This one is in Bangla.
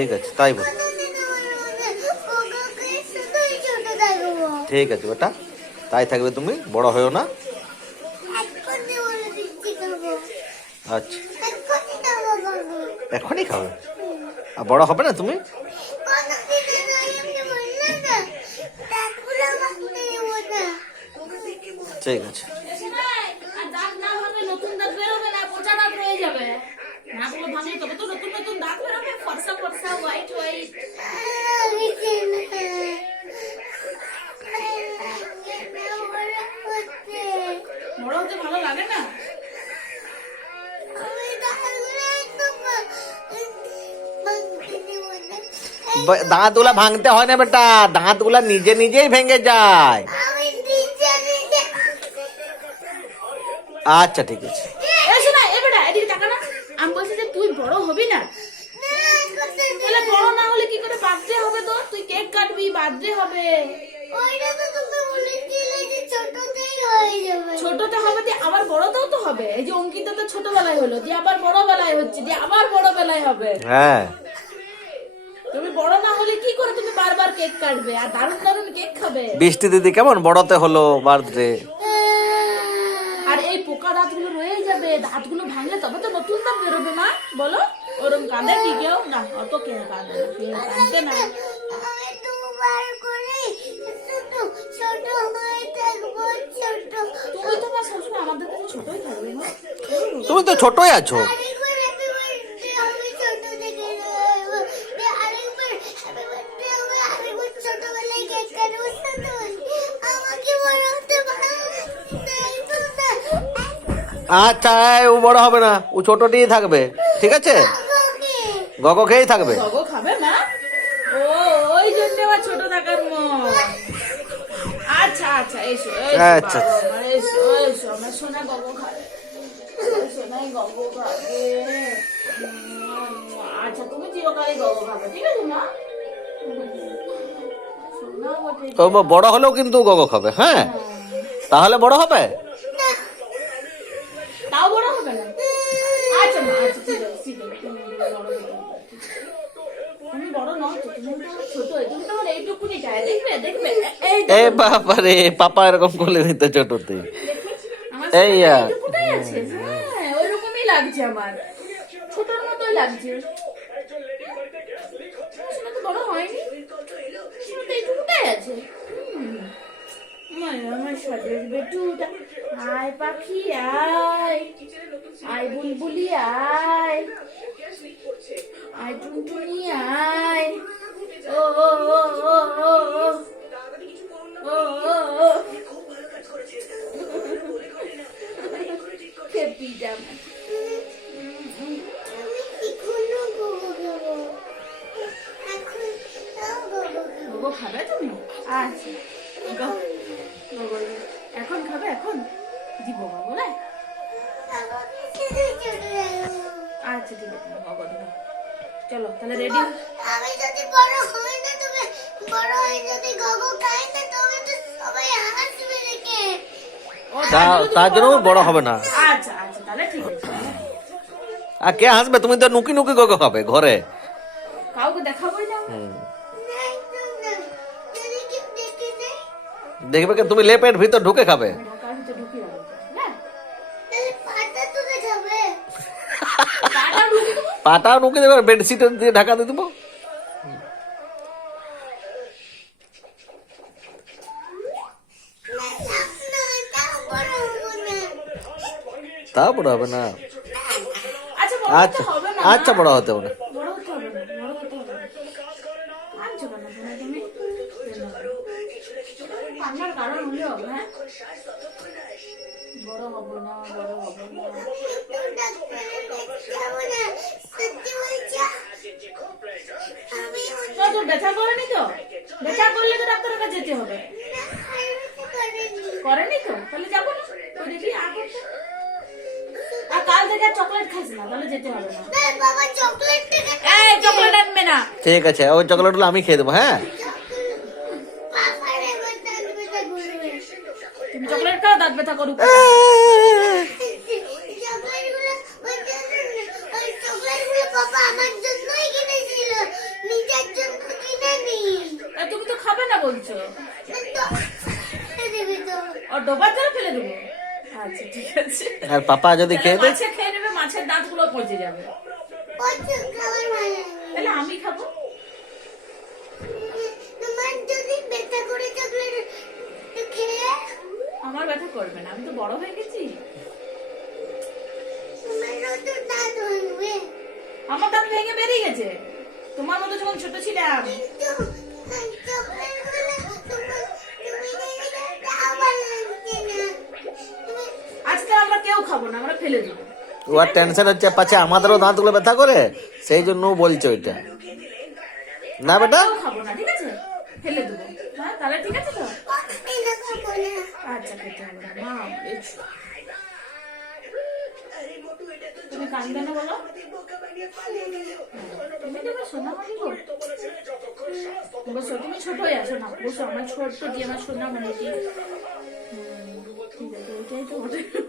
ঠিক আছে, তাই বল। ঠিক আছে বেটা, তাই থাকবে, তুমি বড় হয়েও না। আচ্ছা, এখনই খাবে? আর বড় হবে না তুমি? ঠিক আছে। বড় হতে ভালো লাগে না? দাঁত গুলা ভাঙতে হয় না বেটা, দাঁত গুলা নিজে নিজেই ভেঙে যায়। আচ্ছা ঠিক আছে। আমি বলছি যে তুই বড় হবি না, তাহলে বড় না হলে কি করে বার্থডে হবে? তো তুই কেক কাটবি, বার্থডে হবে। ছোটতে হবে দিয়ে আবার বড়তেও তো হবে। এই যে অঙ্কিতা তো ছোটবেলায় হলো, দিয়ে আবার বড় বেলায় হচ্ছে, দিয়ে আবার বড় বেলায় হবে। হ্যাঁ, তুমি বড় না হলে কি করে তুমি বারবার কেক কাটবে আর দারুণ দারুণ কেক খাবে? বৃষ্টি দিদি কেমন বড়তে হলো বার্থডে। আর এই পোকা দাঁতগুলো রয়ে যাবে, দাঁতগুলো ভাঙলে তবে তো নতুন দাঁত বেরোবে। মা বলো, ওরম কাঁদে কি কেউ? না, অত কেউ কাঁদে না, কেউ কাঁদতে না। তুমি তো মা সবসময় আমাদের কাছে ছোটই থাকবে। মা তুমি তো ছোটই আছো। আচ্ছা, ও বড় হবে না, ও ছোটটিই থাকবে, ঠিক আছে? গগো খেয়েই থাকবে। গগো খাবে মা? ও ওই জন্য আমার ছোট থাকার মন। আচ্ছা আচ্ছা, এসো আচ্ছা। এসো এসো, আমার সোনা গগো খাবে, সোনাই গগো খাবে। আচ্ছা, তুমি চিরকালই গগো খাবে, ঠিক আছে মা? তো বড় হলেও কিন্তু গগো খাবে, হ্যাঁ? তাহলে বড় হবে? তাও বড় হবে না? আচ্ছা মা, আচ্ছা ঠিক আছে, ঠিক আছে, তুমি বড় নও তো, তুমি তো ছোট, তুমি তো এইটুকুনি চাই, দেখবে দেখবে। এ বাবা রে, পাপা এরকম করলে দিতে ছোটতে। এই এইটুকুটাই আছে, হ্যাঁ ওইরকমই লাগছে আমার, ছোটর মতোই লাগছে। শোনা তো বড় হয়নি, শোনা তো এইটুকুটাই আছে। আমার সাজের বেটুটা, আয় পাখি আয়, আয় বুলবুলি আয়, আয় টুনটুনি আয়, ও ও ও ও ও ও ও ও খেপি জামা। গগো খাবে তুমি? আচ্ছা, এখন খাবে? এখন দিব বলে? আচ্ছা ঠিক আছে, বাবা দিব। চলো তাহলে রেডি। আমি যদি বড় হই না, তুমি বড় হয়ে যদি গগো খাই না, তবে তো সবাই হাসবে দেখে। তার জন্য বড় হবে না। আচ্ছা আচ্ছা, তাহলে ঠিক আছে। আর কে হাসবে? তুমি তো নুকি নুকি গগো খাবে ঘরে। কাউকে দেখাবোই না। দেখবে কি তুমি লেপের ভিতর ঢুকে খাবে। কার ভিতরে ঢুকিয়ে রাখবো না? পাটা তুলে যাবে। পাটা ঢুকিয়ে দেবো। পাটাও নুকি দেবে, বেডশিট দিয়ে ঢাকা দিয়ে দেবো। তাও বড় হবে না। আচ্ছা বড় হতে আচ্ছা হবে না। আচ্ছা, বড় হতে হবে না। বড় হতে হবে না, বড় হতে হবে না। কাঁদছো কেন তুমি? কান্নার কারণ হলো, হ্যাঁ বড় হবো না, বড় হবো না। তোর ব্যথা করেনি তো? ব্যথা করলে তো ডাক্তারের কাছে যেতে হবে। করেনি তো? তাহলে যাবো না। তো দেখি আর কাল থেকে চকলেট খাইস না, তাহলে যেতে হবে না। বাবা চকলেট এই চকলেট আনবে না। ঠিক আছে, ওই চকলেটগুলো আমি খেয়ে দেবো, হ্যাঁ? তুমি চকলেট খাও, দাঁত ব্যথা করুক। বাবা আমার জন্যই কিনেছিল। বলছো? দিবি তো ও ডোবার জল ফেলে দেবো? আচ্ছা ঠিক আছে। আর পাপা যদি খেয়ে দেয় মাছে খেয়ে নেবে, মাছের দাঁতগুলো পচে যাবে। প্রচুর খাবার ভালো লাগে। তাহলে আমি খাবো। তোমার যদি ব্যথা করে চকলেট খেয়ে আমার ব্যথা করবে না, আমি তো বড় হয়ে গেছি। তোমার তো দাঁত ভাঙবে। আমার দাঁত ভেঙে বেরিয়ে গেছে, তোমার মতো যখন ছোট ছিলাম। কিন্তু চকলেট গুলো তুমি দেখে তাও ভালো লাগছে না। আজকে আমরা কেউ খাবো না, আমরা ফেলে দেবো। ওর টেনশন হচ্ছে পাচ্ছে আমাদেরও দাঁতগুলো ব্যথা করে, সেই জন্য ও বলছে ওইটা। না বেটা, কেউ খাবো না, ঠিক আছে? ফেলে দেবো। হ্যাঁ তাহলে ঠিক আছে তো? এটা খাবো না। আচ্ছা খেতে হবে না মা। তুমি কান্দবে না বলো? তুমি দেবে সোনা মানি গো। বসো, তুমি ছোট হয়ে আসো না, বসো আমার ছোট্ট দিয়ে আমার সোনা মানিটি। ঠিক আছে, ওইটাই তো